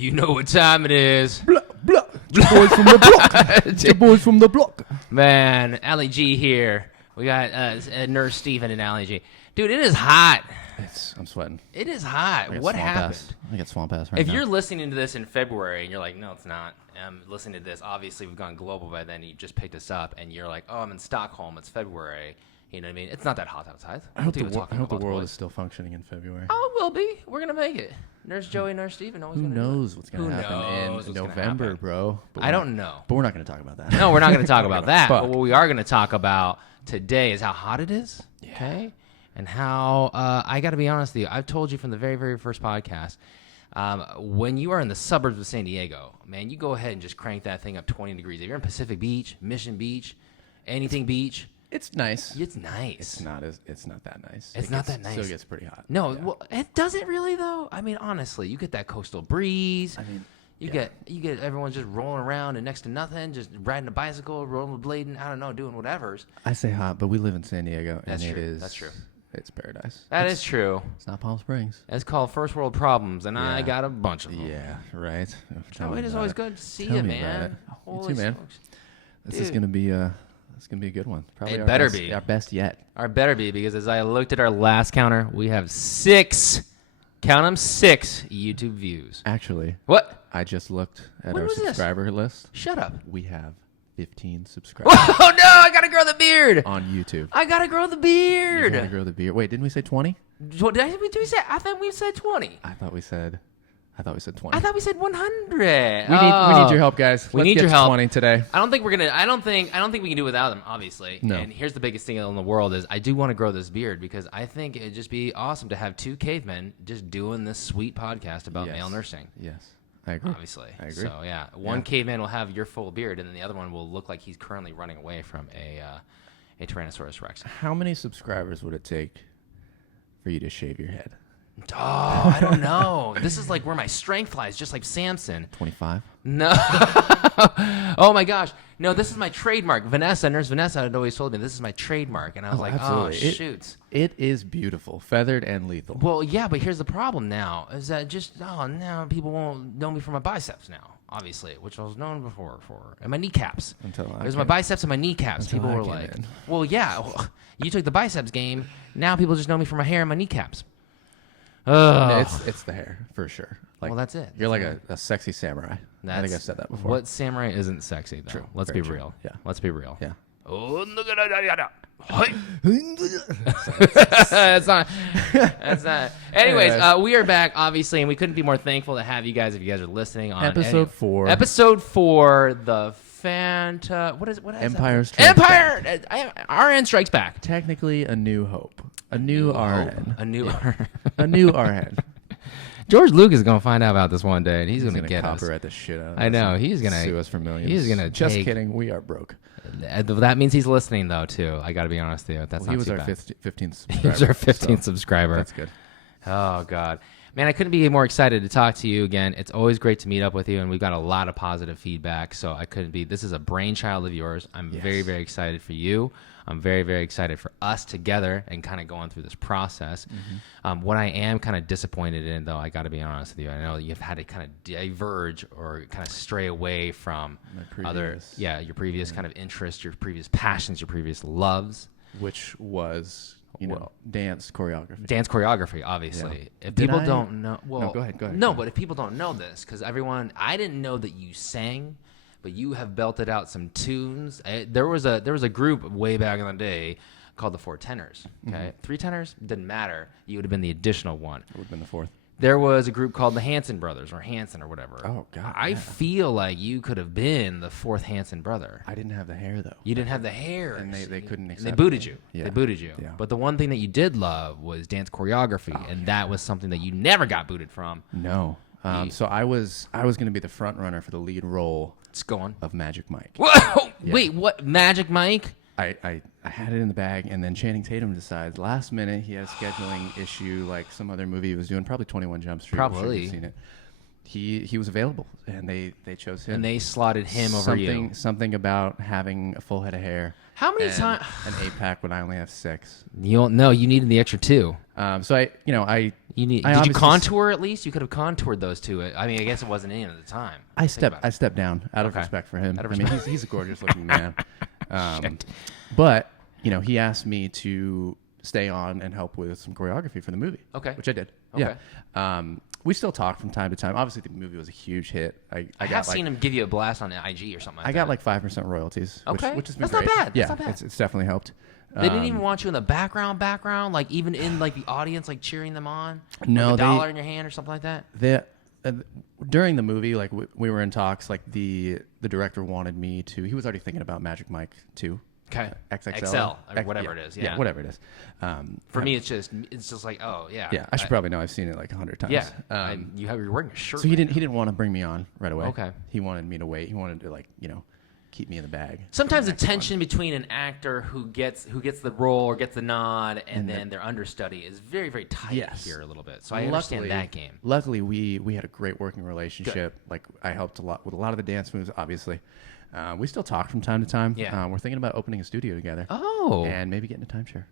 You know what time it is. Blah, blah. Your boys from the block. Your boys from the block. Man, Ali G here. We got Nurse Steven and Ali G. Dude, it is hot. I'm sweating. It is hot. What happened? I got swamp ass right If now. you're listening to this in February and you're like, no, it's not. I'm listening to this. Obviously, we've gone global by then. You just picked us up, and you're like, oh, I'm in Stockholm. It's February. You know what I mean? It's not that hot outside. I hope the world is still functioning in February. Oh, it will be. We're going to make it. Nurse Joey, Nurse Steven. Who knows what's going to happen in November, bro? I don't know. But we're not going to talk about that. No, we're not going to talk about that. But what we are going to talk about today is how hot it is. Yeah. Okay? And how, I got to be honest with you, I've told you from the very, very first podcast, when you are in the suburbs of San Diego, man, you go ahead and just crank that thing up 20 degrees. If you're in Pacific Beach, Mission Beach, anything beach. It's nice. It's nice. It's not that nice. It's not that nice. It still gets pretty hot. No, well, it doesn't really though. I mean, honestly, you get that coastal breeze. I mean, you get everyone just rolling around and next to nothing, just riding a bicycle, rollerblading, I don't know, doing whatever's. I say hot, but we live in San Diego, and That's true. It's paradise. That is true. It's not Palm Springs. It's called first world problems, and I got a bunch of them. Yeah, right. It is always good to see you, man. You too, man. This is gonna be It's going to be a good one. Probably it better be. Our best yet. Our better be, because as I looked at our last counter, we have 6, count them, 6 YouTube views. Actually. What? I just looked at our subscriber list. Shut up. We have 15 subscribers. Oh, no, I got to grow the beard. On YouTube. I got to grow the beard. You got to grow the beard. Wait, didn't we say 20? I thought we said 20. I thought we said 20. I thought we said 100. We need your help, guys. We need your help. 20 today. I don't think we can do without them, obviously. No. And here's the biggest thing in the world is I do want to grow this beard, because I think it'd just be awesome to have 2 cavemen just doing this sweet podcast about male nursing. Yes. I agree. Obviously. I agree. So yeah, one caveman will have your full beard, and then the other one will look like he's currently running away from a Tyrannosaurus Rex. How many subscribers would it take for you to shave your head? Oh, I don't know. This is like where my strength lies, just like Samson. 25? No. Oh my gosh. No, this is my trademark. Nurse Vanessa had always told me this is my trademark, and I was like, absolutely. Oh shoot. It is beautiful, feathered and lethal. Well, yeah, but here's the problem now is that now people won't know me for my biceps now, obviously, which I was known before for, and my kneecaps. There's my biceps and my kneecaps. People were like, well, yeah, you took the biceps game. Now people just know me for my hair and my kneecaps. It's the hair for sure. Well, that's it. You're like a sexy samurai. I think I've said that before. What samurai isn't sexy though? True. Let's be real. Yeah. Let's be real. Yeah. Oh, that's not. Anyways, we are back, obviously, and we couldn't be more thankful to have you guys. If you guys are listening on episode 4. Episode 4, the What is Empire Strikes Back. RN Strikes Back. Technically, a new hope. A new RN. A new A new RN. George Lucas is gonna find out about this one day, and he's gonna get us. Copyright the shit out of us. I know he's gonna sue us for millions. He's gonna just kidding. We are broke. That means he's listening though too. I got to be honest with you. That's not he was too our bad. 15th subscriber. He was our 15th subscriber. That's good. Oh God, man, I couldn't be more excited to talk to you again. It's always great to meet up with you, and we've got a lot of positive feedback. So I couldn't be. This is a brainchild of yours. I'm very, very excited for you. I'm very, very excited for us together and kind of going through this process. Mm-hmm. What I am kind of disappointed in, though, I got to be honest with you, I know you've had to kind of diverge or kind of stray away from your previous kind of interests, your previous passions, your previous loves. Which was, dance choreography. Dance choreography, obviously. Yeah. If people don't know... Well, no, go ahead. No, but if people don't know this, because I didn't know that you sang, but you have belted out some tunes. There was a group way back in the day called the 4 Tenors. Okay, mm-hmm. 3 Tenors didn't matter. You would have been the additional one. It would have been the 4th. There was a group called the Hanson Brothers or Hanson or whatever. Oh God! I feel like you could have been the 4th Hanson brother. I didn't have the hair though. You didn't have the hair, and they couldn't accept. And they booted me. you. Yeah. They booted you. Yeah. But the one thing that you did love was dance choreography, and that was something that you never got booted from. No. So I was going to be the front runner for the lead role. Let's go on. Of Magic Mike. Whoa! Yeah. Wait, what? Magic Mike? I had it in the bag, and then Channing Tatum decides last minute he has scheduling issue, like some other movie he was doing, probably 21 Jump Street. Probably. I'm sure you've seen it. he was available, and they chose him. And they slotted him over you. Something about having a full head of hair. How many times? An 8-pack when I only have 6. You don't know. You needed the extra 2. So I Did you contour at least? You could have contoured those 2. I mean, I guess it wasn't in at the time. I stepped down out of respect for him. I mean, he's a gorgeous looking man. But he asked me to stay on and help with some choreography for the movie. Okay. Which I did. Okay. Yeah. We still talk from time to time. Obviously, the movie was a huge hit. I have seen him give you a blast on IG or something like that. I got like 5% royalties. Okay. Which has been That's great. not bad. Yeah. That's not bad. It's definitely helped. They didn't even want you in the background, like even in like the audience, like cheering them on. No, like a dollar in your hand or something like that. During the movie, like we were in talks. Like the director wanted me to. He was already thinking about Magic Mike 2. Okay. XXL or whatever it is. Yeah. Whatever it is. For me, it's just like, oh yeah. Yeah, I should probably know. I've seen it like 100 times. Yeah. You're wearing a shirt. So he didn't want to bring me on right away. Okay. He wanted me to wait. He wanted to keep me in the bag. Sometimes the tension between an actor who gets the role or gets the nod and then their understudy is very, very tight here a little bit. So I understand that game. Luckily, we had a great working relationship. Good. Like I helped a lot with a lot of the dance moves, obviously. We still talk from time to time. Yeah. We're thinking about opening a studio together. Oh. And maybe getting a timeshare.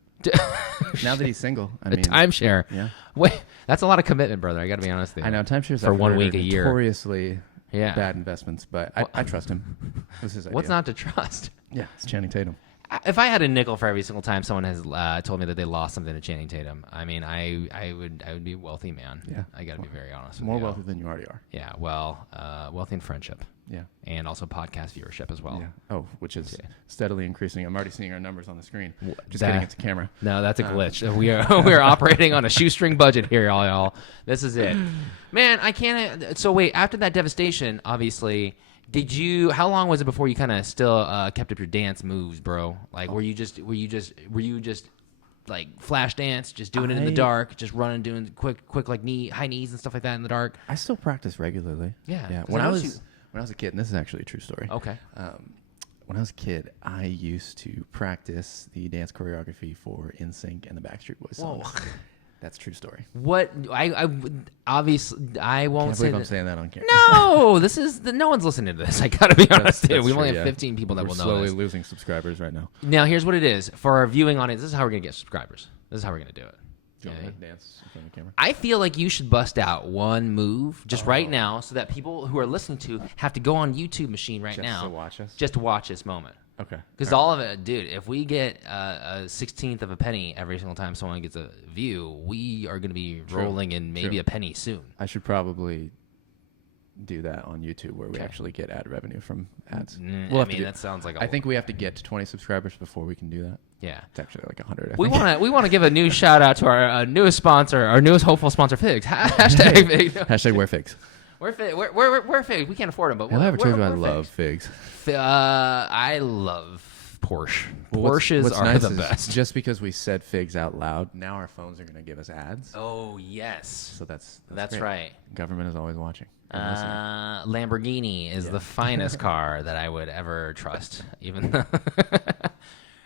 Now that he's single. I mean, timeshare. Yeah. Wait, that's a lot of commitment, brother. I got to be honest with you. I know. Timeshares for 1 week a year. Notoriously bad investments, but I trust him. This is What's not to trust? Yeah, it's Channing Tatum. If I had a nickel for every single time someone has told me that they lost something to Channing Tatum, I mean, I would be a wealthy man. Yeah. I got to be very honest with More you. wealthy than you already are. Yeah, well, wealthy in friendship. Yeah. And also podcast viewership as well. Yeah. Oh, which is steadily increasing. I'm already seeing our numbers on the screen. Just that- kidding, it's a camera. No, that's a glitch. We are operating on a shoestring budget here, y'all. This is it, man. I can't. So wait, after that devastation, obviously, how long was it before you kind of still kept up your dance moves, bro? Like, were you just like flash dance, just doing it in the dark, just running, doing quick like high knees and stuff like that in the dark? I still practice regularly. Yeah. When I was a kid, and this is actually a true story. Okay. When I was a kid, I used to practice the dance choreography for NSYNC and the Backstreet Boys songs. Whoa. That's a true story. What I obviously I won't Can't say believe that. I'm saying that on camera. No, no one's listening to this. I gotta be honest. That's We only true, have 15 people that We're will know slowly this. losing subscribers right now. Now here's what it is for our viewing audience. This is how we're gonna get subscribers. This is how we're gonna do it. Do you Okay. want to dance in front of the camera? I feel like you should bust out one move just right now, so that people who are listening to have to go on YouTube machine right now to watch us? just to watch this moment. Okay. Because all of it, dude, if we get a 16th of a penny every single time someone gets a view, we are going to be rolling in maybe a penny soon. I should probably do that on YouTube where we actually get ad revenue from ads. That sounds like I think we have to get to 20 subscribers before we can do that. Yeah. It's actually like 100. We want to give a new shout out to our newest sponsor, our newest hopeful sponsor, Figs. Hashtag Figs. Hashtag wear figs. We're Figs. We can't afford them, but Have I ever told you I we're love figs? I love Porsche. Well, Porsches what's are nice the is best. Just because we said figs out loud, now our phones are going to give us ads. Oh yes, So that's that's great. right. Government is always watching. and listening. Lamborghini is the finest car that I would ever trust. Even though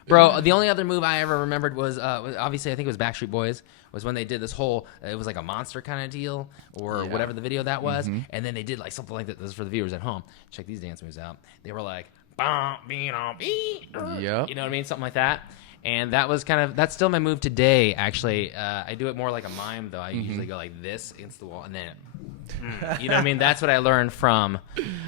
bro, the only other move I ever remembered was obviously I think it was Backstreet Boys, was when they did this whole, it was like a monster kind of deal or whatever the video that was, and then they did like something like that. This is for the viewers at home. Check these dance moves out. They were like, you know what I mean, something like that. And that was that's still my move today, actually. I do it more like a mime, though. I usually go like this against the wall, and then, you know what I mean? That's what I learned from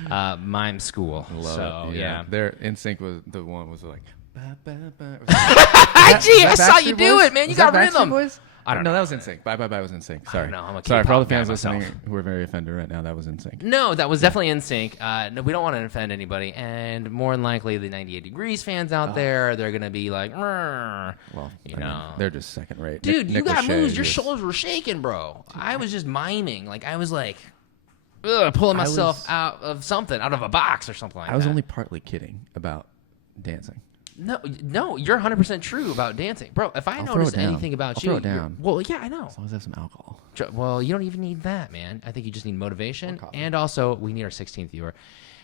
mime school. Love it. Yeah. Their NSYNC was the one was like. Gee, I saw you do it, man. You got rhythm. Boys? I don't No, know. that was NSYNC. Bye Bye Bye was NSYNC. Sorry. know. I'm a Sorry for all the K-pop guy fans myself. listening who are very offended right now. That was NSYNC. No, that was definitely in sync. No, we don't want to offend anybody, and more than likely, the 98 Degrees fans out there, they're gonna be like, "Rrr," Well, you I mean, know, they're just second rate. dude, you got moves. Your is- shoulders were shaking, bro. I was just miming, like I was like, pulling myself out of something, out of a box or something like that. I was only partly kidding about dancing. No, you're 100% true about dancing, bro. If I I'll throw noticed it down. anything about I'll you, throw it down. well, yeah, I know. As long as I have some alcohol. Well, you don't even need that, man. I think you just need motivation, coffee. and also we need our 16th viewer.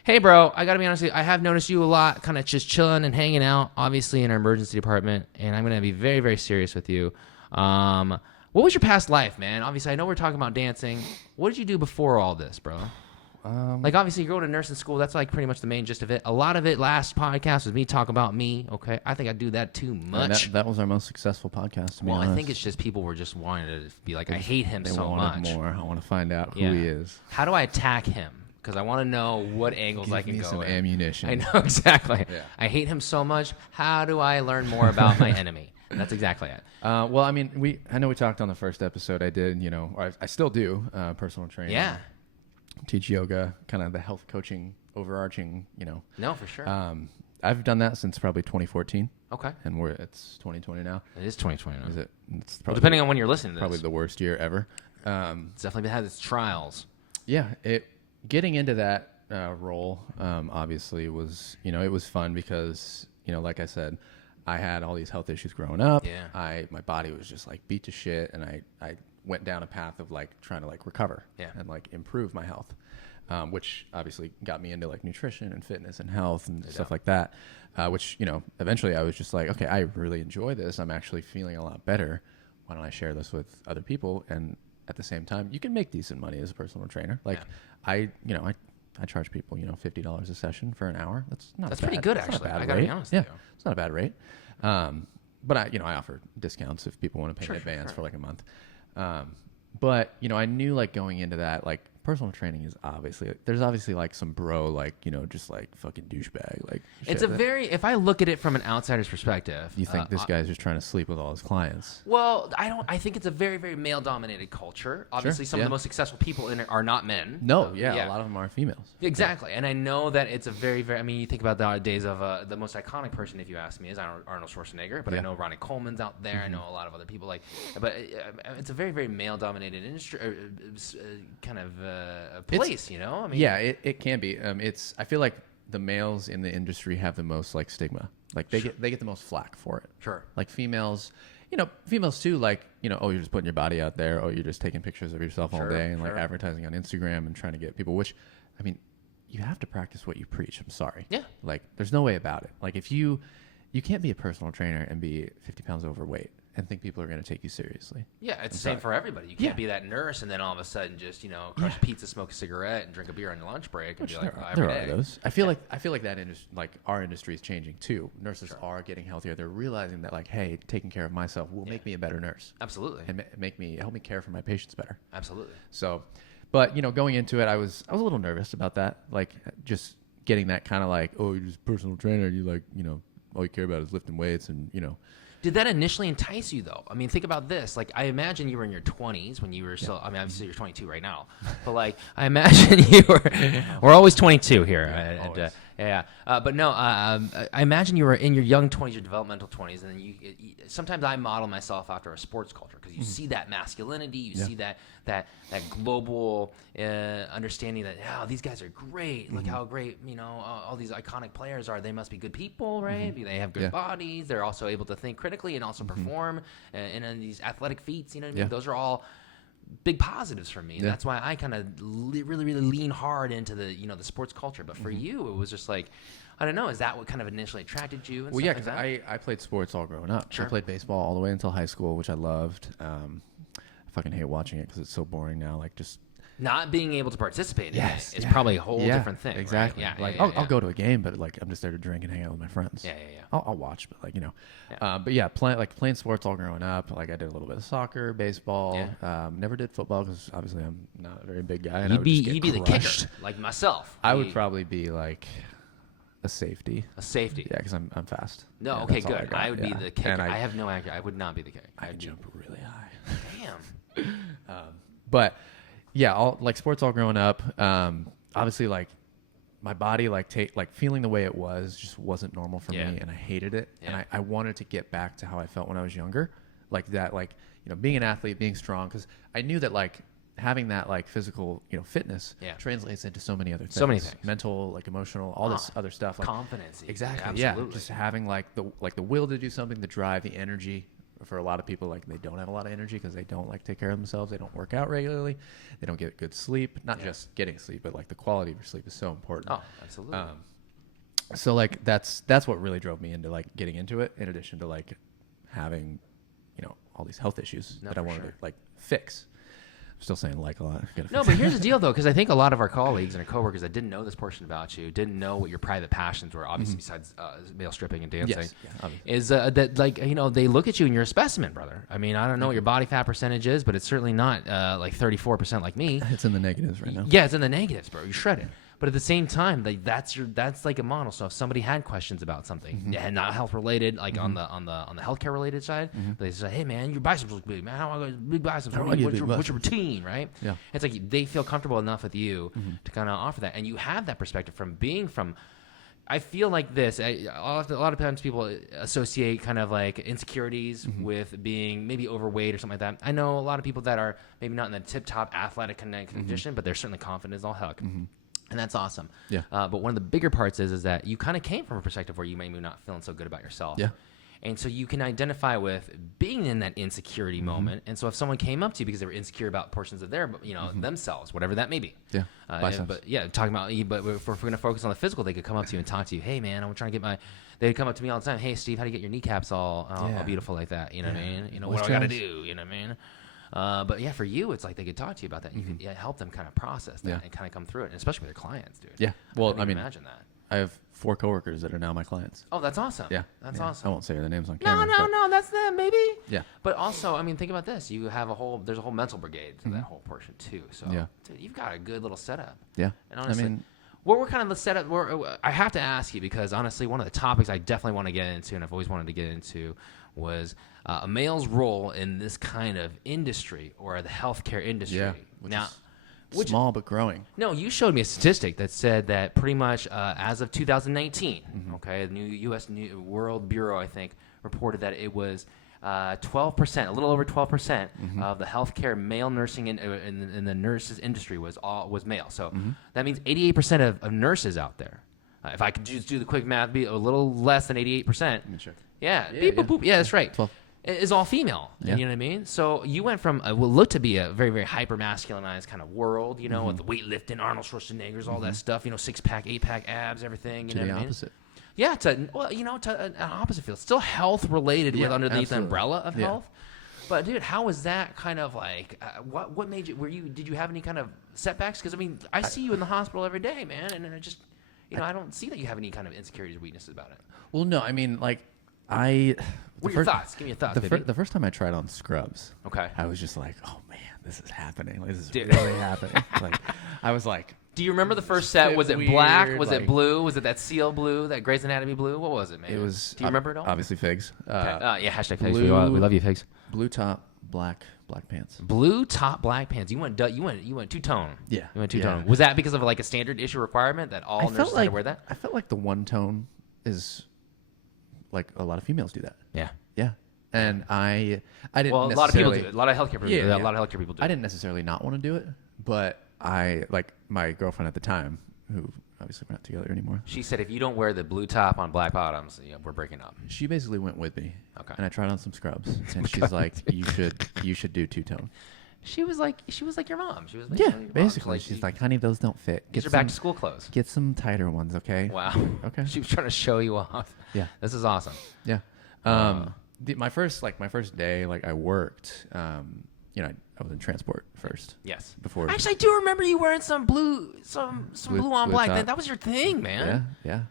Hey, bro, I gotta be honest with you. I have noticed you a lot, kind of just chilling and hanging out, obviously in our emergency department, and I'm gonna be very, very serious with you. What was your past life, man? Obviously, I know we're talking about dancing. What did you do before all this, bro? Like, obviously, you're going to nursing school. That's, like, pretty much the main gist of it. A lot of it last podcast was me talking about me, okay? I think I do that too much. That was our most successful podcast, to be honest. I think it's just people were just wanting to be like, I hate him so much. More. I want to find out who he is. How do I attack him? Because I want to know what angles I can go some in. Ammunition. I know, exactly. Yeah. I hate him so much. How do I learn more about my enemy? And that's exactly it. Well, I mean, I know we talked on the first episode. I did, I still do personal training. Yeah. Teach yoga, kind of the health coaching, overarching, No, for sure. I've done that since probably 2014. Okay. And it's 2020 now. It is 2020 now. Is it? It's probably depending on when you're listening to this. Probably the worst year ever. It's definitely had its trials. Yeah. Getting into that role, obviously was, it was fun because, like I said, I had all these health issues growing up. Yeah. My body was just like beat to shit, and I went down a path of like trying to like recover and like improve my health, which obviously got me into like nutrition and fitness and health and stuff like that, which, eventually I was just like, okay, I really enjoy this. I'm actually feeling a lot better. Why don't I share this with other people? And at the same time, you can make decent money as a personal trainer. Like I charge people, $50 a session for an hour. That's pretty good, actually. I gotta be honest with you. It's not a bad rate. But I offer discounts if people want to pay in advance for like a month. But I knew like going into that, like personal training is there's obviously like some bro, like, just like fucking douchebag. Like it's if I look at it from an outsider's perspective. You think this guy's just trying to sleep with all his clients? Well, I think it's a very, very male dominated culture. Obviously some of the most successful people in it are not men. No. A lot of them are females. Exactly. And I know that it's a very, very, you think about the days of the most iconic person, if you ask me, is Arnold Schwarzenegger, but I know Ronnie Coleman's out there. I know a lot of other people but it's a very, very male dominated industry, kind of place, it can be. I feel like the males in the industry have the most like stigma. Like they get the most flack for it. Sure. Like females, females too. Like oh, you're just putting your body out there. Oh, you're just taking pictures of yourself all day and like advertising on Instagram and trying to get people. Which, I mean, you have to practice what you preach. I'm sorry. Yeah. Like there's no way about it. Like if you can't be a personal trainer and be 50 pounds overweight and think people are going to take you seriously. Yeah, it's the same for everybody. You can't be that nurse and then all of a sudden just, crush pizza, smoke a cigarette, and drink a beer on your lunch break and be like, there are those. I feel like that industry, like our industry is changing too. Nurses are getting healthier. They're realizing that like, hey, taking care of myself will make me a better nurse. Absolutely. And help me care for my patients better. Absolutely. So, but going into it, I was a little nervous about that. Like just getting that kind of like, oh, you're just a personal trainer. You like, all you care about is lifting weights and, Did that initially entice you, though? I mean, think about this. Like, I imagine you were in your 20s when you were still... I mean, obviously, you're 22 right now. But, like, I imagine you were... We're always 22 here. Always. But no, I imagine you were in your young 20s, your developmental 20s, and then sometimes I model myself after a sports culture because you see that masculinity, you see that global understanding that these guys are great. Look how great all these iconic players are. They must be good people, right? They have good bodies. They're also able to think critically and also perform in these athletic feats. You know what I mean? Those are all big positives for me. And that's why I kind of really, really lean hard into the the sports culture. But for you, it was just like, I don't know. Is that what kind of initially attracted you? And well, yeah, because I played sports all growing up. Sure. I played baseball all the way until high school, which I loved. I fucking hate watching it because it's so boring now. Like just not being able to participate in it is probably a whole different thing. Exactly. Right? I'll go to a game, but like I'm just there to drink and hang out with my friends. I'll watch, but like playing sports all growing up. Like I did a little bit of soccer, baseball. Never did football because obviously I'm not a very big guy. And you'd be the kicker, like myself. I would probably be like a safety. A safety. Yeah, because I'm fast. No, okay, good. I would be the kicker. And I have no idea. I would not be the kicker. I jump really high. Damn. But yeah, like sports all growing up. Obviously, like my body, like feeling the way it was, just wasn't normal for me, and I hated it. And I wanted to get back to how I felt when I was younger, like that, like being an athlete, being strong, because I knew that like having that like physical, fitness translates into so many other things. So many things. Mental, like emotional, all this other stuff. Like confidence. Exactly. Yeah. Just having like the will to do something, the drive, the energy. For a lot of people, like they don't have a lot of energy because they don't like take care of themselves. They don't work out regularly. They don't get good sleep. Not just getting sleep, but like the quality of your sleep is so important. Oh, absolutely. So like that's what really drove me into like getting into it. In addition to like having, all these health issues No, that I for wanted sure. to like fix. I'm still saying like a lot. No, but here's the deal, though, because I think a lot of our colleagues and our coworkers that didn't know this portion about you, didn't know what your private passions were, obviously besides male stripping and dancing, Yes. Yeah, obviously. is that, like, you know, they look at you and you're a specimen, brother. I mean, I don't know what your body fat percentage is, but it's certainly not like 34% like me. It's in the negatives right now. Yeah, it's in the negatives, bro. You're shredded. But at the same time, like that's like a model. So if somebody had questions about something, and not health related, like on the healthcare related side, they say, "Hey man, your biceps look big, man. How do I got big biceps? What's your routine, right?" Yeah. It's like they feel comfortable enough with you to kind of offer that, and you have that perspective from being from. I feel like this. A lot of times people associate kind of like insecurities with being maybe overweight or something like that. I know a lot of people that are maybe not in the tip-top athletic condition, but they're certainly confident as all heck. And that's awesome. Yeah. But one of the bigger parts is that you kind of came from a perspective where you may be not feeling so good about yourself. Yeah. And so you can identify with being in that insecurity moment. And so if someone came up to you because they were insecure about portions of their, themselves, whatever that may be. Yeah. But yeah, talking about, but if we're going to focus on the physical, they could come up to you and talk to you. Hey man, I'm trying to get they'd come up to me all the time. Hey Steve, how do you get your kneecaps all beautiful like that? You know what I mean? You know, what do I got to do? You know what I mean? But yeah, for you, it's like they could talk to you about that. And you could help them kind of process that and kind of come through it, and especially with their clients, dude. Yeah. Well, I mean, imagine that. I have 4 coworkers that are now my clients. Oh, that's awesome. Yeah. That's I awesome. won't say their names on No, camera. no, that's them, baby. Yeah. But also, I mean, think about this. You have there's a whole mental brigade to that whole portion too. So Yeah. dude, you've got a good little setup. Yeah. And honestly, I mean, what we're kind of the setup. I have to ask you because honestly, one of the topics I definitely want to get into, and I've always wanted to get into, was a male's role in this kind of industry or the healthcare industry. Yeah. Which small but growing. No, you showed me a statistic that said that pretty much as of 2019, okay, the new U.S. World Bureau, I think, reported that it was 12%, a little over 12% of the healthcare male nursing in the nurses industry was male. So that means 88% of nurses out there. If I could just do the quick math, be a little less than 88%. Let me check. Yeah, beep, boop, boop. Yeah, that's right. 12. Is all female. Yeah. You know what I mean? So you went from what looked to be a very, very hyper masculinized kind of world, you know, with the weightlifting, Arnold Schwarzenegger's, all that stuff, you know, 6-pack, 8-pack abs, everything. You know what I mean? Opposite. Yeah, to an opposite field. Still health related with underneath the umbrella of health. But dude, how was that kind of like? What made you? Did you have any kind of setbacks? Because I mean, I see you in the hospital every day, man, and I just, I don't see that you have any kind of insecurities or weaknesses about it. Well, no, I mean, like, What are your thoughts? Give me your thoughts, baby. The first time I tried on scrubs, Okay. I was just like, oh man, this is happening. This is Dude. really happening. Like, I was like, Do you remember the first set? Was it weird, black? Was like- it blue? Was it that seal blue? That Grey's Anatomy blue? What was it, man? it was. Do you remember it all? Obviously, figs. Yeah, hashtag figs. blue- We love you, figs. Blue top, black pants. Blue top, black pants. You went two tone. Yeah. You went two Yeah. tone. Was that because of like a standard issue requirement that all nurses had to wear that? I felt like the one tone is like a lot of females do that. Yeah. Yeah. And I didn't. Well, a lot of people necessarily- do it. A lot of healthcare people do it. A lot of healthcare people do I it. didn't necessarily not want to do it, but I like my girlfriend at the time, who obviously we're not together anymore. She said, if you don't wear the blue top on black bottoms, we're breaking up. She basically went with me. Okay. And I tried on some scrubs, and she's like, "You should do two tone." She was like your mom. She was Yeah, your mom. basically, she's like, "Honey, those don't fit. these are back to school clothes. Get some tighter ones, okay?" Wow. Okay. She was trying to show you off. Yeah. This is awesome. Yeah. My first day, like I worked. I was in transport first. Yes. Before. Actually, I do remember you wearing some blue on blue black. top. That was your thing, man. Yeah.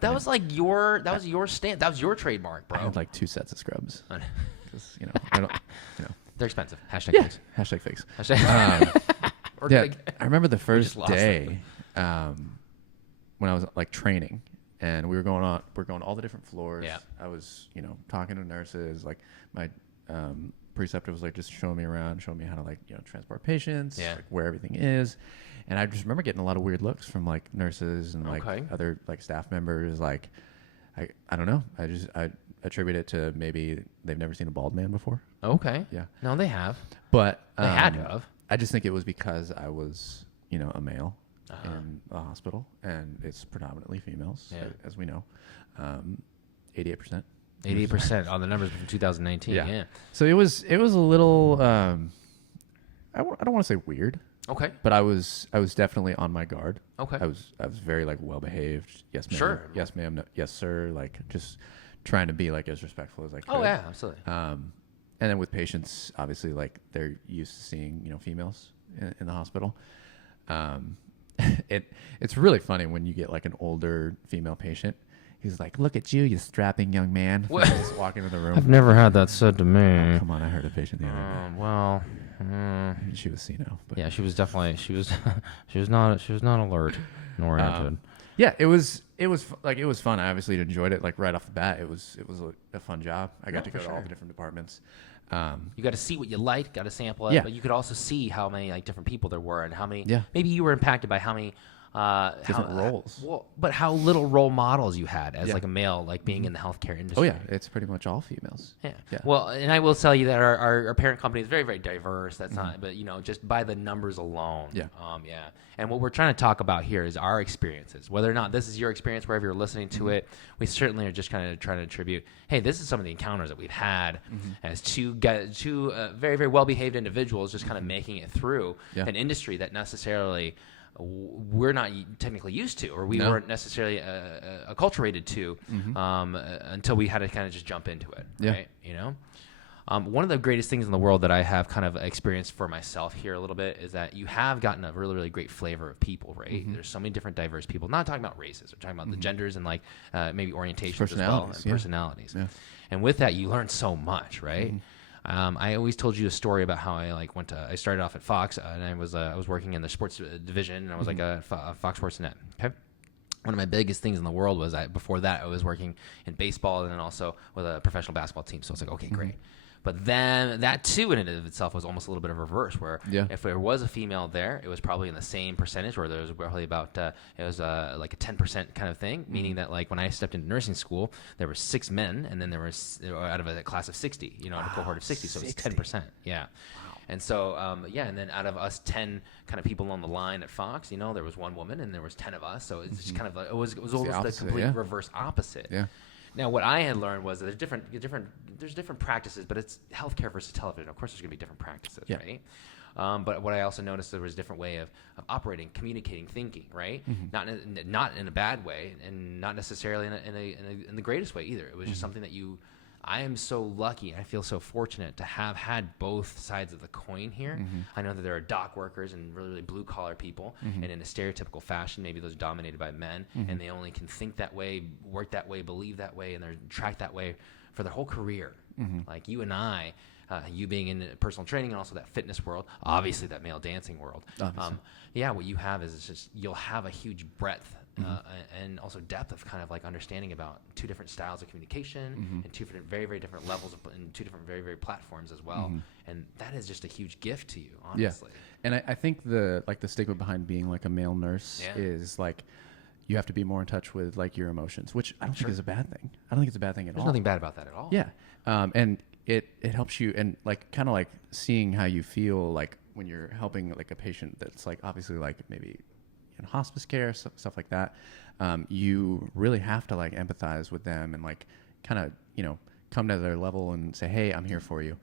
That was like your stand. That was your trademark, bro. I had like 2 sets of scrubs. Because I don't. They're expensive. Hashtag Yeah. figs. Hashtag fakes. Hashtag. Or Yeah. like- I remember the first just lost day when I was like training, and we're going all the different floors. Yeah. I was talking to nurses. Like my preceptor was like just showing me around, showing me how to like transport patients, Yeah. like where everything is. And I just remember getting a lot of weird looks from like nurses and like Okay. other like staff members. Like I don't know. I attribute it to maybe they've never seen a bald man before. Okay. Yeah. No, they have. But They had to have. I just think it was because I was, a male in a hospital, and it's predominantly females, Yeah. as we know. 88%. 88% on the numbers from 2019. Yeah. So it was a little. I don't want to say weird, Okay. but I was definitely on my guard. Okay. I was very like well behaved. Yes, ma'am. Sure. Yes, ma'am. No, yes, sir. Like just trying to be like as respectful as I could. Oh yeah, absolutely. And then with patients, obviously, like they're used to seeing, females in the hospital. It's really funny when you get like an older female patient. He's like, "Look at you, you strapping young man." Just walking into the room. I've never had that said to me. Oh, come on, I heard a patient the other day. She was senile. But. Yeah, she was definitely she was not alert nor oriented. Yeah, it was fun. I obviously enjoyed it. Like right off the bat, it was a fun job. I got to go to all the different departments. You got to see what you liked, got to sample it, Yeah. but you could also see how many like different people there were and how many. Yeah. Maybe you were impacted by how many. Different roles. But how little role models you had as like a male, like being in the healthcare industry. Oh yeah, it's pretty much all females. Yeah. Yeah. Well, and I will tell you that our parent company is very, very diverse. That's not, but just by the numbers alone. Yeah. Yeah. And what we're trying to talk about here is our experiences. Whether or not this is your experience, wherever you're listening to it, we certainly are just kind of trying to attribute. Hey, this is some of the encounters that we've had as two very, very well-behaved individuals, just kind of making it through an industry that necessarily we're not technically used to, or we weren't necessarily acculturated to until we had to kind of just jump into it, right? One of the greatest things in the world that I have kind of experienced for myself here a little bit is that you have gotten a really, really great flavor of people, right? There's so many different diverse people, not talking about races, we're talking about the genders and like maybe orientations as well, and personalities. Yeah. And with that, you learn so much, right? I always told you a story about how I like I started off at Fox and I was working in the sports division and I was like a Fox Sports Net. Okay. One of my biggest things in the world was before that I was working in baseball and then also with a professional basketball team. So I was like, okay, great. But then that too in and of itself was almost a little bit of a reverse where if there was a female there, it was probably in the same percentage where there was probably about, it was like a 10% kind of thing, meaning that like when I stepped into nursing school, there were 6 men and then there was out of a class of 60, out of a cohort of 60. So it was 10%. Yeah. Wow. And so, and then out of us 10 kind of people on the line at Fox, there was 1 woman and there was 10 of us. So it's just kind of like, it was almost the complete reverse opposite. Yeah. Now, what I had learned was that there's different practices, but it's healthcare versus television. Of course, there's going to be different practices, right? But what I also noticed, there was a different way of operating, communicating, thinking, right? Not in a bad way, and not necessarily in the greatest way either. It was just something that I am so lucky and I feel so fortunate to have had both sides of the coin here. I know that there are dock workers and really, really blue collar people, and in a stereotypical fashion, maybe those dominated by men, and they only can think that way, work that way, believe that way, and they're tracked that way for their whole career. Like you and I, you being in personal training and also that fitness world, obviously that male dancing world. What you have is just you'll have a huge breadth and also depth of kind of like understanding about 2 different styles of communication and 2 different very, very different levels and 2 different very, very platforms as well. And that is just a huge gift to you, honestly. Yeah. And I think the stigma behind being like a male nurse is like you have to be more in touch with like your emotions, which I don't think is a bad thing. I don't think it's a bad thing at all. There's nothing bad about that at all. Yeah. And it helps you and like kind of like seeing how you feel like when you're helping like a patient that's like obviously like maybe in hospice care, stuff like that. You really have to like empathize with them and like kind of, come to their level and say, hey, I'm here for you.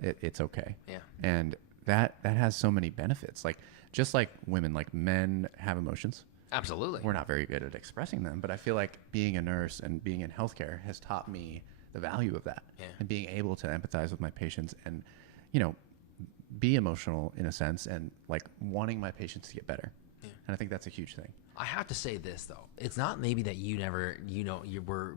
It's okay. Yeah. And that has so many benefits. Like just like women, like men have emotions. Absolutely. We're not very good at expressing them, but I feel like being a nurse and being in healthcare has taught me the value of that and being able to empathize with my patients and, be emotional in a sense and like wanting my patients to get better. Yeah. And I think that's a huge thing. I have to say this though, it's not maybe that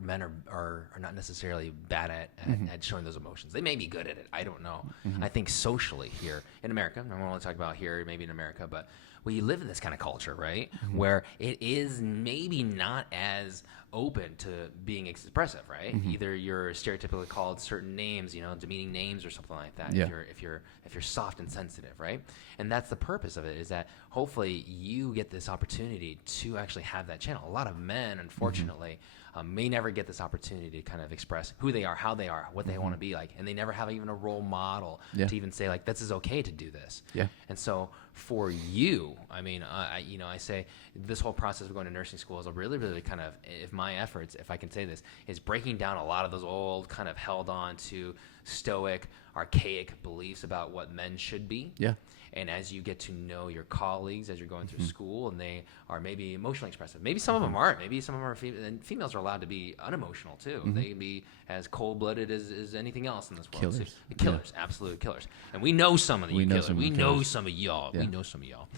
men are not necessarily bad at showing those emotions. They may be good at it. I don't know. I think socially here in America, I'm only talking about here, maybe in America, but we live in this kind of culture, right? Where it is maybe not as open to being expressive, right? Either you're stereotypically called certain names, demeaning names or something like that. Yeah. If you're soft and sensitive, right? And that's the purpose of it, is that hopefully you get this opportunity to actually have that channel. A lot of men, unfortunately, may never get this opportunity to kind of express who they are, how they are, what they want to be like, and they never have even a role model to even say like, this is okay to do this. Yeah. And so for you, I mean, I say this whole process of going to nursing school is a really, really kind of, if my efforts, if I can say this, is breaking down a lot of those old kind of held on to stoic, archaic beliefs about what men should be. Yeah. And as you get to know your colleagues as you're going through school, and they are maybe emotionally expressive, maybe some of them aren't, maybe some of them are and females are allowed to be unemotional too. They can be as cold-blooded as anything else in this world. Killers. Killers, absolute killers. And we know some of the killers. We know killers. some of y'all. Yeah. We know some of y'all.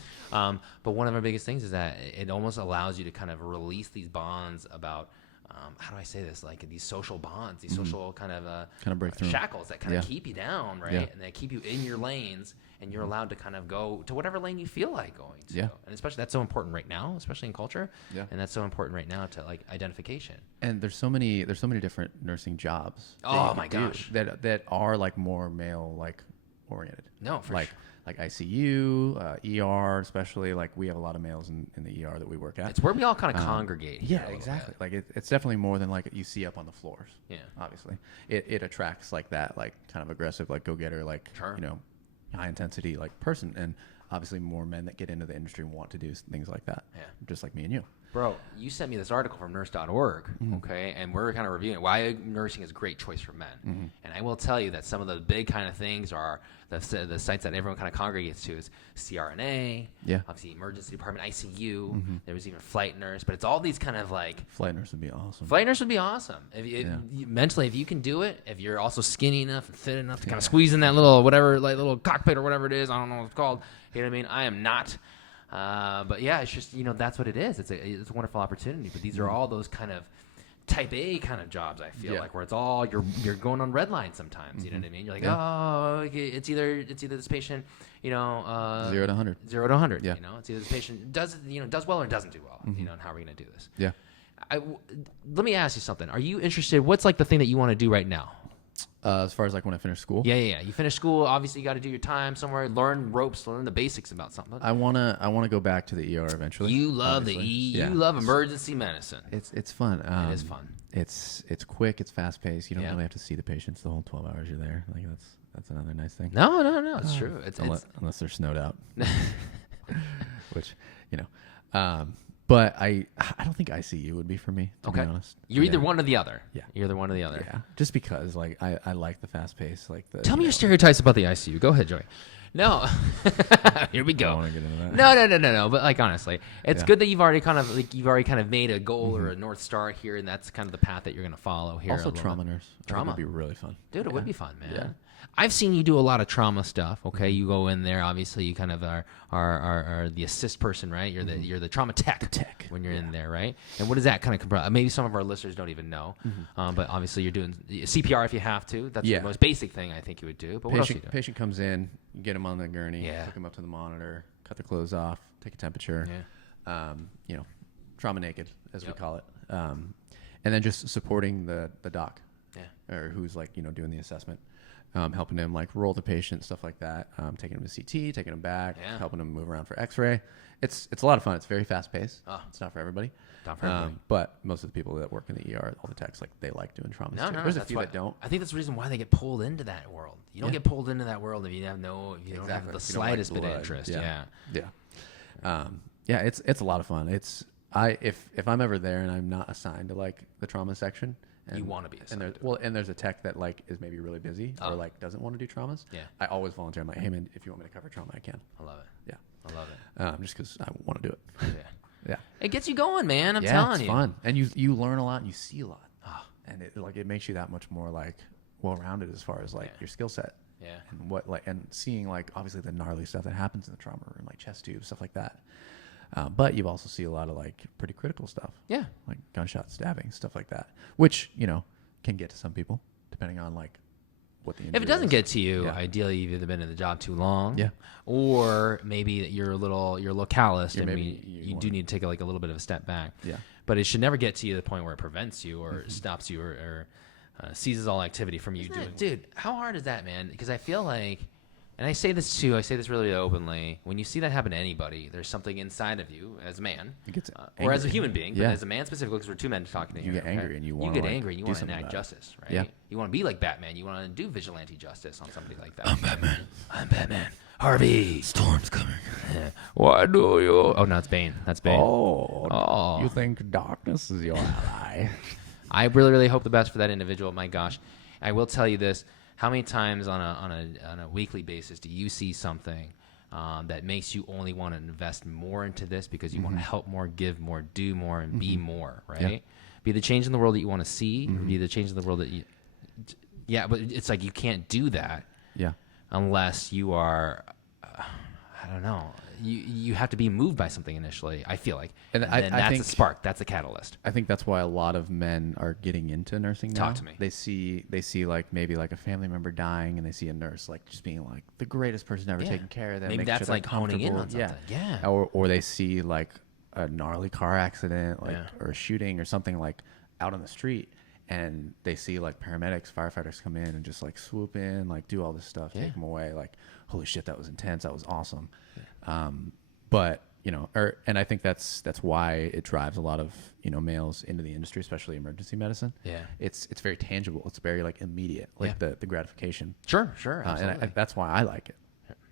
But one of our biggest things is that it almost allows you to kind of release these bonds about, how do I say this? Like these social bonds, these social kind of break through shackles that kind of keep you down, right? Yeah. And they keep you in your lanes, and you're allowed to kind of go to whatever lane you feel like going to. Yeah. And especially that's so important right now, especially in culture. Yeah. And that's so important right now to like identification. And there's so many different nursing jobs. Oh my gosh. That are like more male like oriented. No, for like sure. like ICU, ER, especially. Like we have a lot of males in the ER that we work at. It's where we all kind of congregate. Yeah, exactly. Like it's definitely more than like you see up on the floors. Yeah. Obviously, it attracts like that, like kind of aggressive, like go getter, like Sure. high intensity like person, and obviously more men that get into the industry and want to do things like that. Yeah. Just like me and you. Bro, you sent me this article from nurse.org, okay? And we're kind of reviewing why nursing is a great choice for men. And I will tell you that some of the big kind of things are the sites that everyone kind of congregates to is CRNA, Yeah. obviously emergency department, ICU. There was even flight nurse, but it's all these kind of like Flight nurse would be awesome. flight nurse would be awesome. Mentally, if you can do it, if you're also skinny enough and thin enough to kind of squeeze in that little whatever, like little cockpit or whatever it is, I don't know what it's called. You know what I mean? I am not. But yeah, it's just, that's what it is. It's a wonderful opportunity. But these are all those kind of type A kind of jobs, I feel like, where it's all you're going on red line sometimes. You know what I mean? You're like, oh, okay, it's either this patient, 0 to 100. 0 to 100. Yeah. It's either this patient does well or doesn't do well. And how are we gonna do this? Yeah. Let me ask you something. Are you interested? What's like the thing that you want to do right now? As far as like when I finish school. Yeah. You finish school. Obviously, you got to do your time somewhere. Learn ropes. Learn the basics about something. I wanna go back to the ER eventually. You love obviously. You love emergency medicine. It's fun. It is fun. It's quick. It's fast paced. You don't really have to see the patients the whole 12 hours you're there. Like that's another nice thing. No. It's true. It's unless they're snowed out, which But I don't think ICU would be for me, to be honest. You're either one or the other. Yeah. You're either one or the other. Yeah. Just because like I like the fast pace, like the Tell me your stereotypes about the ICU. Go ahead, Joey. No. Here we I go. don't want to get into that. No. But like honestly, it's good that you've already kind of made a goal or a North Star here, and that's kind of the path that you're gonna follow here. Also trauma nurse. Trauma would be really fun. Dude, it would be fun, man. Yeah. I've seen you do a lot of trauma stuff. Okay, you go in there. Obviously, you kind of are the assist person, right? You're the trauma tech when you're in there, right? And what does that kind of comprise? Maybe some of our listeners don't even know, but obviously you're doing CPR if you have to. That's the most basic thing I think you would do. But what else do you do? Patient comes in, you get him on the gurney, hook him up to the monitor, cut the clothes off, take a temperature. Trauma naked as we call it, and then just supporting the doc, or who's like doing the assessment. Helping him like roll the patient, stuff like that. Taking him to CT, taking him back, helping him move around for X-ray. It's a lot of fun. It's very fast paced. It's not for everybody. But most of the people that work in the ER, all the techs, like they like doing trauma. No, There's a few that don't. I think that's the reason why they get pulled into that world. You don't get pulled into that world if you don't have the slightest bit of interest. It's a lot of fun. If I'm ever there and I'm not assigned to like the trauma section. And, you want to be assigned. And there's a tech that like is maybe really busy or like doesn't want to do traumas. Yeah. I always volunteer. I'm like, hey man, if you want me to cover trauma, I can. I love it. Yeah. I love it. Just because I want to do it. Yeah. It gets you going, man. I'm telling you. It's fun, and you learn a lot, and you see a lot, and it makes you that much more like well-rounded as far as like your skill set. Yeah. And seeing like obviously the gnarly stuff that happens in the trauma room, like chest tubes, stuff like that. But you also see a lot of like pretty critical stuff. Yeah. Like gunshot stabbing, stuff like that, which, can get to some people depending on like what the injury If it doesn't is. get to you, ideally you've either been in the job too long, or maybe you're a little calloused, and you do need to take like a little bit of a step back. Yeah. But it should never get to you to the point where it prevents you or stops you or seizes all activity from you doing. Dude, how hard is that, man? Because I feel like, and I say this really openly, when you see that happen to anybody, there's something inside of you as a man, or as a human being, but as a man specifically, because we're two men talking to you. You get angry and you want to angry and you want to enact justice, right? Yeah. You want to be like Batman. You want to do vigilante justice on somebody like that. I'm Batman. Harvey. Storm's coming. Why do you? Oh, no, it's Bane. That's Bane. Oh. You think darkness is your ally? I really, really hope the best for that individual. My gosh. I will tell you this. How many times on a weekly basis do you see something that makes you only want to invest more into this because you want to help more, give more, do more, and be more, right? Yeah. Be the change in the world that you want to see, or be the change in the world that you... Yeah, but it's like you can't do that unless you are... I don't know. You have to be moved by something initially, I feel like. And then that's a spark. That's a catalyst. I think that's why a lot of men are getting into nursing now. Talk to me. They see like maybe like a family member dying, and they see a nurse like just being like the greatest person ever taking care of them. Maybe that's like honing in on something. Yeah. Or they see like a gnarly car accident, like or a shooting or something like out on the street, and they see like paramedics, firefighters come in and just like swoop in, like do all this stuff, take them away. Like, holy shit, that was intense. That was awesome. But and I think that's why it drives a lot of males into the industry, especially emergency medicine. Yeah, it's very tangible. It's very like immediate, like the gratification. Sure, absolutely. And that's why I like it,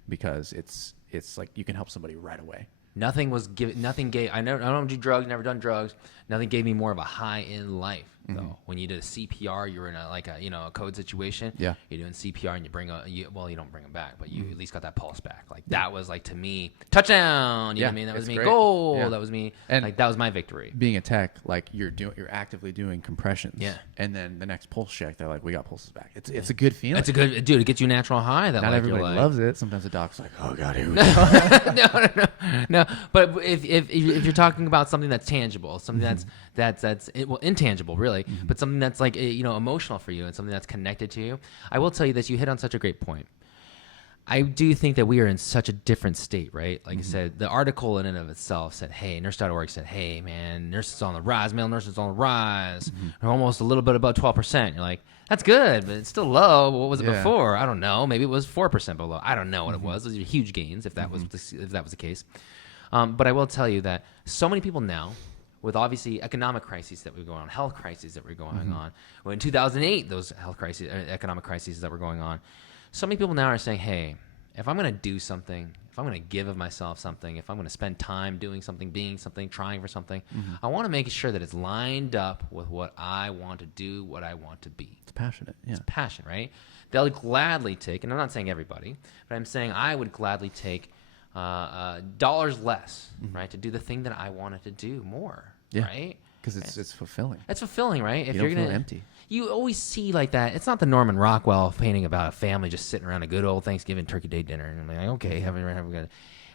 because it's like you can help somebody right away. Nothing gave. I don't do drugs. Never done drugs. Nothing gave me more of a high in life though. When you did a CPR, you're in a code situation. Yeah. You're doing CPR and you don't bring them back, but you at least got that pulse back. Like that was like, to me, touchdown. You know what I mean? That was me. Great. Goal. Yeah. That was me. And like that was my victory. Being a tech, like you're actively doing compressions. Yeah. And then the next pulse check, they're like, we got pulses back. It's a good feeling. It's a good, dude. It gets you a natural high. That not like, everybody loves it. Sometimes the doc's like, oh god, here we go. No. But if you're talking about something that's tangible, something that's intangible, really, but something that's like emotional for you and something that's connected to you, I will tell you this. You hit on such a great point. I do think that we are in such a different state, right? Like I said, the article in and of itself said, hey, nurse.org said, hey, man, nurses on the rise, male nurses on the rise. They're almost a little bit above 12%. You're like, that's good, but it's still low. What was it before? I don't know. Maybe it was 4% below. I don't know what it was. Those are huge gains if that was the case. But I will tell you that so many people now, with obviously economic crises that were going on, health crises that were going on, well, in 2008, those health crises, economic crises that were going on, so many people now are saying, hey, if I'm going to do something, if I'm going to give of myself something, if I'm going to spend time doing something, being something, trying for something, I want to make sure that it's lined up with what I want to do, what I want to be. It's passionate. Yeah. It's passion, right? They'll gladly take, and I'm not saying everybody, but I'm saying I would gladly take dollars less, right, to do the thing that I wanted to do more, right? Because it's fulfilling. It's fulfilling, right? If you don't feel empty. You always see like that. It's not the Norman Rockwell painting about a family just sitting around a good old Thanksgiving turkey day dinner. And I'm like, okay, having good.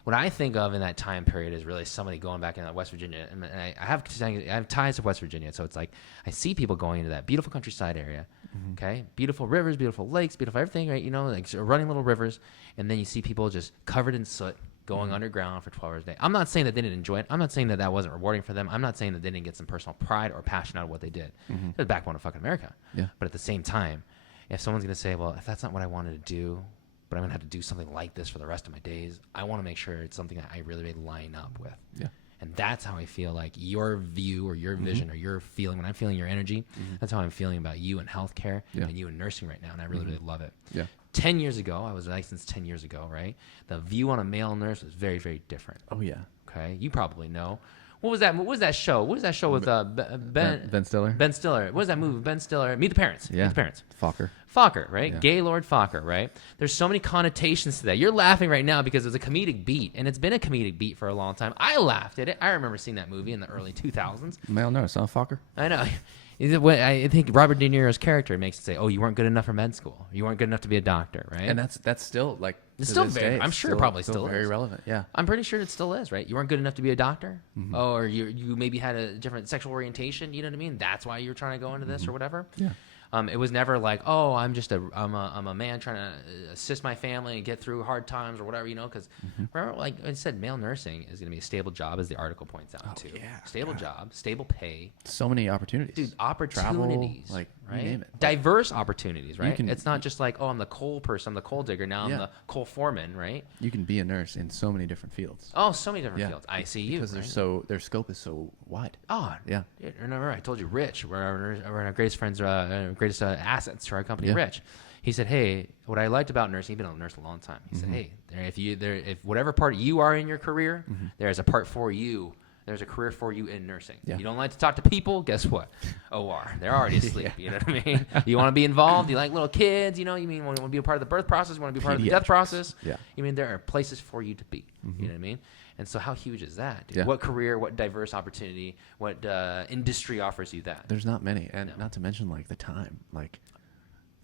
What I think of in that time period is really somebody going back into West Virginia. And I have ties to West Virginia. So it's like I see people going into that beautiful countryside area, okay? Beautiful rivers, beautiful lakes, beautiful everything, right? Like running little rivers. And then you see people just covered in soot, going underground for 12 hours a day. I'm not saying that they didn't enjoy it. I'm not saying that that wasn't rewarding for them. I'm not saying that they didn't get some personal pride or passion out of what they did. They're the backbone of fucking America. Yeah. But at the same time, if someone's going to say, well, if that's not what I wanted to do, but I'm going to have to do something like this for the rest of my days, I want to make sure it's something that I really line up with. Yeah. And that's how I feel like your view or your vision or your feeling, when I'm feeling your energy, that's how I'm feeling about you in healthcare and you in nursing right now. And I really, really love it. Yeah. 10 years ago, I was licensed 10 years ago, right? The view on a male nurse was very, very different. Oh, yeah. Okay. You probably know. What was that? What was that show? What was that show with Ben Stiller? Ben Stiller. What was that movie? Ben Stiller. Meet the Parents. Yeah. Meet the Parents. Fokker, right? Yeah. Gaylord Fokker, right? There's so many connotations to that. You're laughing right now because it's a comedic beat, and it's been a comedic beat for a long time. I laughed at it. I remember seeing that movie in the early 2000s. Male nurse, huh, Fokker? I know. I think Robert De Niro's character makes it say, "Oh, you weren't good enough for med school. You weren't good enough to be a doctor, right?" And that's still like it's still very. I'm sure it probably still very relevant. Yeah, I'm pretty sure it still is, right? You weren't good enough to be a doctor, or you maybe had a different sexual orientation. You know what I mean? That's why you're trying to go into this or whatever. Yeah. It was never like, oh, I'm a man trying to assist my family and get through hard times or whatever, because remember, like I said, male nursing is going to be a stable job, as the article points out too. Yeah, stable job, stable pay, so many opportunities, dude. Opportunities, travel, like right? You name it. Diverse opportunities, right? It's not just like, oh, I'm the coal person, I'm the coal digger. Now I'm the coal foreman, right? You can be a nurse in so many different fields. Oh, so many different fields. ICU, because their scope is so wide. Oh, yeah. Remember, I told you, Rich, we're our greatest friends, greatest assets to our company, Rich. He said, hey, what I liked about nursing, he's been a nurse a long time. He said, hey, if whatever part you are in your career, there's a part for you There's a career for you in nursing. Yeah. You don't like to talk to people? Guess what? OR. They're already asleep. You know what I mean? You want to be involved? You like little kids? You know, you mean want to be a part of the birth process? Want to be part of the death process? Yeah. You mean there are places for you to be. You know what I mean? And so how huge is that, dude? Yeah. What career, what diverse opportunity, what industry offers you that? There's not many. And not to mention, like, the time. Like,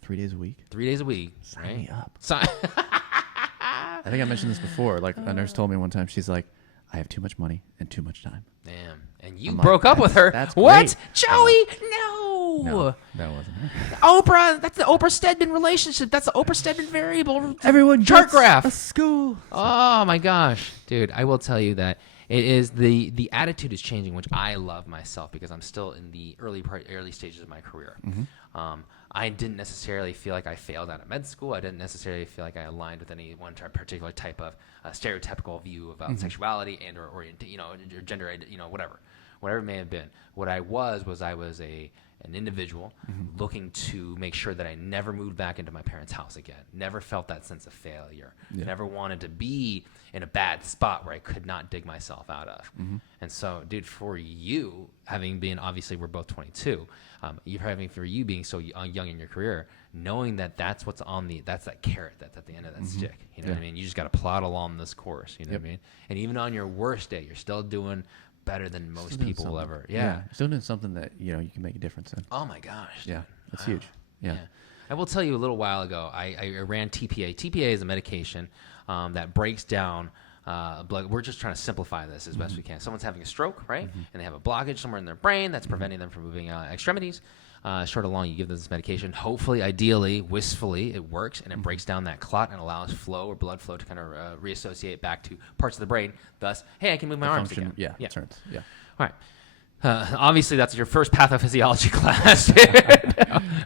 3 days a week. 3 days a week. Sign right? me up. Sign. I think I mentioned this before. Like, a nurse told me one time, she's like, I have too much money and too much time. Damn. And you I'm broke like, up with her. That's what? great. Joey? No. No, that wasn't her. Oprah, that's the Oprah Stedman relationship. That's the Oprah Stedman variable Everyone chart gets graph. a school. Oh my gosh, dude! I will tell you that it is the attitude is changing, which I love myself because I'm still in the early stages of my career. I didn't necessarily feel like I failed out of med school. I didn't necessarily feel like I aligned with any one particular type of stereotypical view about sexuality and or gender, whatever it may have been. What I was an individual looking to make sure that I never moved back into my parents' house again. Never felt that sense of failure. Yeah. Never wanted to be in a bad spot where I could not dig myself out of. And so, dude, for you, having been, obviously we're both 22, for you being so young in your career, knowing that that's what's that's that carrot that's at the end of that stick. You know what I mean? You just got to plod along this course. You know what I mean? And even on your worst day, you're still doing better than most people will ever. Yeah. Still doing something that, you can make a difference in. Oh my gosh. Yeah. It's huge. Yeah. I will tell you a little while ago, I ran TPA. TPA is a medication that breaks down blood. We're just trying to simplify this as best we can. Someone's having a stroke, right? And they have a blockage somewhere in their brain that's preventing them from moving extremities. Short or long, you give them this medication. Hopefully, ideally, wistfully, it works and it breaks down that clot and allows flow or blood flow to kind of reassociate back to parts of the brain. Thus, hey, I can move my arms again. Yeah. Turns. Yeah. All right. Obviously, that's your first pathophysiology class.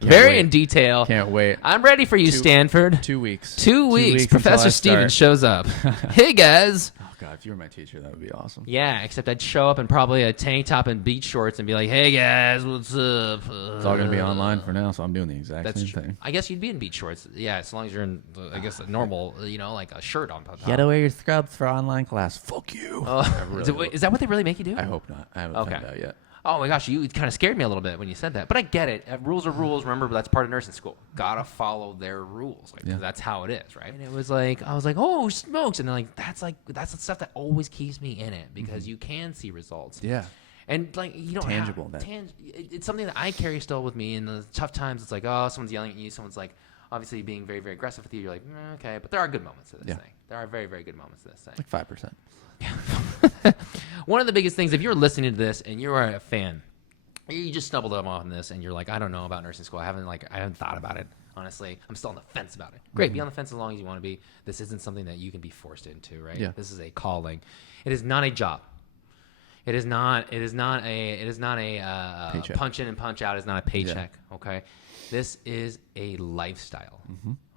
Very in detail. Can't wait. I'm ready for you, Stanford. 2 weeks. 2 weeks. Professor Stevens shows up. Hey, guys. Oh, God. If you were my teacher, that would be awesome. Yeah, except I'd show up in probably a tank top and beach shorts and be like, hey, guys, what's up? It's all going to be online for now, so I'm doing the exact same thing. I guess you'd be in beach shorts. Yeah, as long as you're in, I guess, a normal, like a shirt on top. You got to wear your scrubs for online class. Fuck you. Is that what they really make you do? I hope not. I haven't found out yet. Oh my gosh, you kind of scared me a little bit when you said that, but I get it. Rules are rules. Remember, that's part of nursing school. Gotta follow their rules. That's how it is, right? And it was like I was like, oh, smokes, and then that's the stuff that always keeps me in it because you can see results. Yeah. And like you don't tangible. It's something that I carry still with me in the tough times. It's like, oh, someone's yelling at you. Someone's like obviously being very, very aggressive with you. You're like, okay, but there are good moments to this thing. There are very, very good moments to this thing. Like 5%. One of the biggest things, if you're listening to this and you are a fan, you just stumbled on this and you're like, I don't know about nursing school. I haven't thought about it. Honestly, I'm still on the fence about it. Great, be on the fence as long as you want to be. This isn't something that you can be forced into, right? Yeah. This is a calling. It is not a job. It is not a paycheck. Punch in and punch out. It's not a paycheck. Yeah. Okay, this is a lifestyle.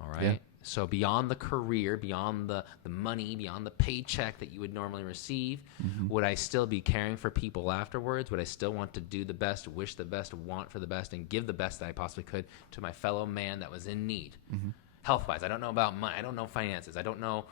All right. Yeah. So beyond the career, beyond the money, beyond the paycheck that you would normally receive, would I still be caring for people afterwards? Would I still want to do the best, wish the best, want for the best, and give the best that I possibly could to my fellow man that was in need? Health-wise, I don't know about money. I don't know finances. I don't know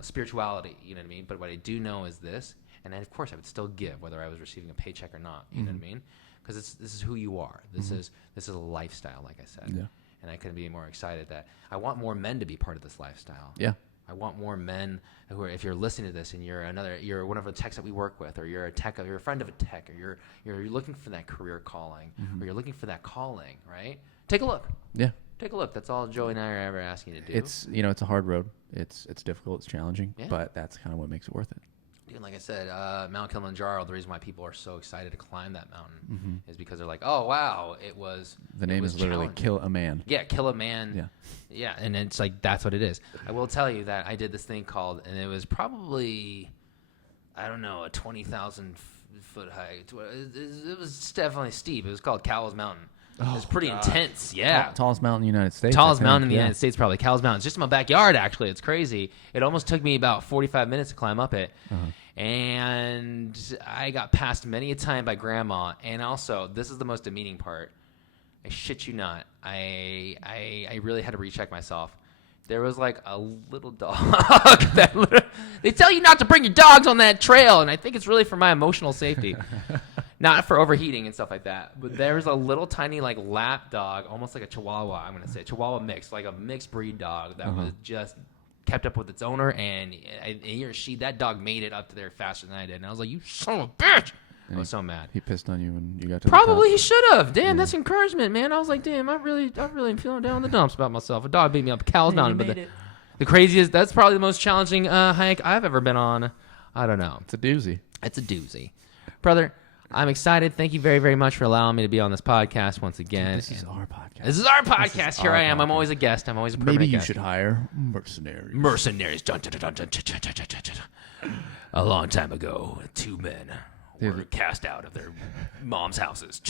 spirituality. You know what I mean? But what I do know is this, and then of course I would still give whether I was receiving a paycheck or not. You know what I mean? Because this is who you are. This is a lifestyle, like I said. Yeah. And I couldn't be more excited that I want more men to be part of this lifestyle. Yeah. I want more men who are, if you're listening to this and you're one of the techs that we work with, or you're a tech, or you're a friend of a tech, or you're looking for that career calling, or you're looking for that calling, right? Take a look. Yeah. Take a look. That's all Joey and I are ever asking you to do. It's it's a hard road. It's difficult. It's challenging, but that's kind of what makes it worth it. And like I said, Mount Kilimanjaro, the reason why people are so excited to climb that mountain is because they're like, oh, wow, the name is literally Kill a Man. Yeah, Kill a Man. Yeah. Yeah, and it's like, that's what it is. I will tell you that I did this thing called, and it was probably, I don't know, a 20,000 foot hike. It was definitely steep. It was called Cowles Mountain. It was pretty intense, yeah. Tallest mountain in the United States. Tallest mountain in the United States, probably. Cowles Mountain. It's just in my backyard, actually. It's crazy. It almost took me about 45 minutes to climb up it. And I got passed many a time by Grandma. And also, this is the most demeaning part. I shit you not. I really had to recheck myself. there was like a little dog. They tell you not to bring your dogs on that trail, and I think it's really for my emotional safety, not for overheating and stuff like that. But there was a little tiny like lap dog, almost like a Chihuahua. I'm gonna say Chihuahua mix, like a mixed breed dog that was just kept up with its owner, and he or she, that dog made it up to there faster than I did. And I was like, "You son of a bitch!" I was so mad. He pissed on you when you got to Probably he should have. Damn, that's encouragement, man. I was like, damn, I really am feeling down in the dumps about myself. A dog beat me up, cows down. But the craziest, that's probably the most challenging hike I've ever been on. I don't know. It's a doozy. It's a doozy. Brother, I'm excited. Thank you very, very much for allowing me to be on this podcast once again. This is our podcast. This is our podcast. Here I am. I'm always a guest. I'm always a permanent Maybe you guest. should hire mercenaries. Mercenaries. Dun, dun, dun, dun, dun, dun, dun, dun, dun, dun. A long time ago, 2 men were cast out of their mom's houses.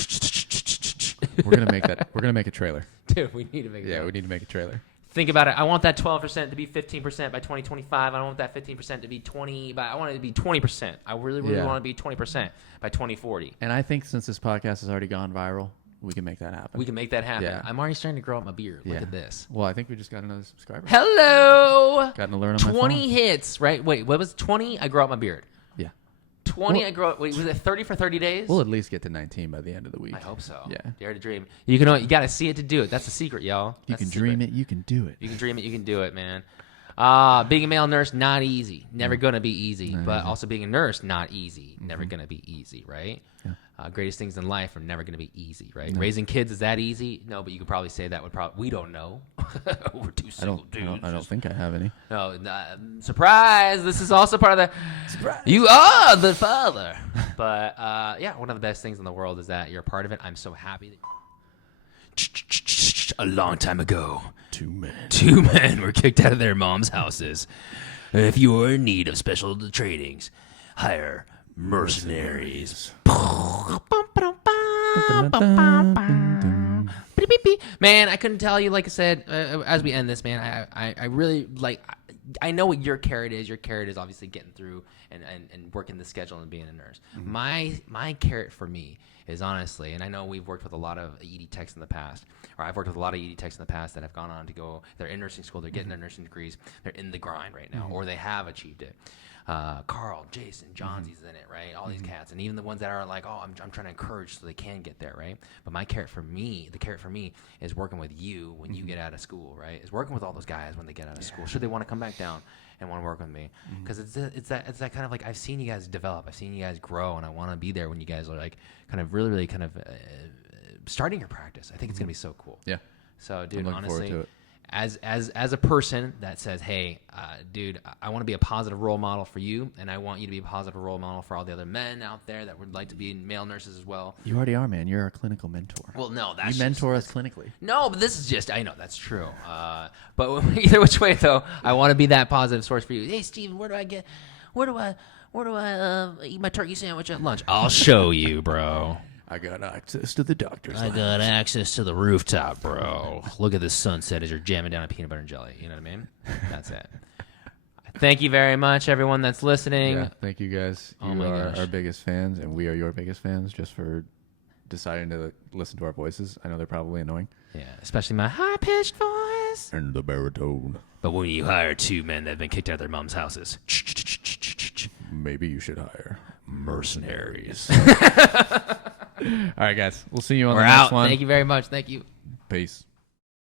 We're gonna make that. We're gonna make a trailer. Dude, we need to make. Yeah, we need to make a trailer. Think about it. I want that 12% to be 15% by 2025. I don't want that 15% to be 20, but I want it to be 20%. I really want to be 20% by 2040. And I think since this podcast has already gone viral, we can make that happen. We can make that happen. Yeah. I'm already starting to grow out my beard. Look at this. Well, I think we just got another subscriber. Hello. Got an alert on my 20 phone. hits, right? Wait, what was 20? I grow out my beard. Yeah. 20, I grow. Wait, was it 30 for 30 days? We'll at least get to 19 by the end of the week. I hope so. Yeah. Dare to dream. You got to see it to do it. That's the secret, y'all. You can dream it. You can do it. You can dream it. You can do it, man. Being a male nurse, not easy. Never gonna be easy. But also being a nurse, not easy. Never gonna be easy, right? Yeah. Greatest things in life are never gonna be easy, right? No. Raising kids, is that easy? No, but you could probably say that would probably. We don't know. We're two single dudes. I don't think I have any. No, surprise! This is also part of the. Surprise! You are the father. But yeah, one of the best things in the world is that you're a part of it. I'm so happy that. A long time ago, 2 men were kicked out of their mom's houses. If you are in need of special trainings, hire mercenaries. Man, I couldn't tell you, like I said, as we end this, man, I really, like, I know what your carrot is. Your carrot is obviously getting through and working the schedule and being a nurse. Mm-hmm. My carrot for me is honestly, and I know we've worked with a lot of ED techs in the past, or I've worked with a lot of ED techs in the past that have gone on to go, they're in nursing school, they're getting their nursing degrees, they're in the grind right now, or they have achieved it. Carl, Jason, Johnsy's in it, right? All these cats, and even the ones that are like, oh, I'm trying to encourage so they can get there, right? But the carrot for me is working with you when you get out of school, right? Is working with all those guys when they get out of school. Should they want to come back down and want to work with me? Because it's that kind of like, I've seen you guys develop, I've seen you guys grow, and I want to be there when you guys are like kind of really, really kind of starting your practice. I think it's gonna be so cool. Yeah. So, dude, honestly, to it. As a person that says, hey, dude, I want to be a positive role model for you, and I want you to be a positive role model for all the other men out there that would like to be male nurses as well. You already are, man. You're our clinical mentor. Well, no, that's you mentor us clinically. No, but this is just, I know that's true. But either which way though, I want to be that positive source for you. Hey, Steven, where do I eat my turkey sandwich at lunch? I'll show you, bro. I got access to the doctor's lounge. I got access to the rooftop, bro. Look at the sunset as you're jamming down a peanut butter and jelly. You know what I mean? That's it. Thank you very much, everyone that's listening. Yeah, thank you guys. You are our biggest fans, and we are your biggest fans just for deciding to listen to our voices. I know they're probably annoying. Yeah, especially my high-pitched voice. And the baritone. But when you hire 2 men that have been kicked out of their mom's houses, maybe you should hire mercenaries. All right, guys. We'll see you on We're the next out. one. Thank you very much. Thank you. Peace.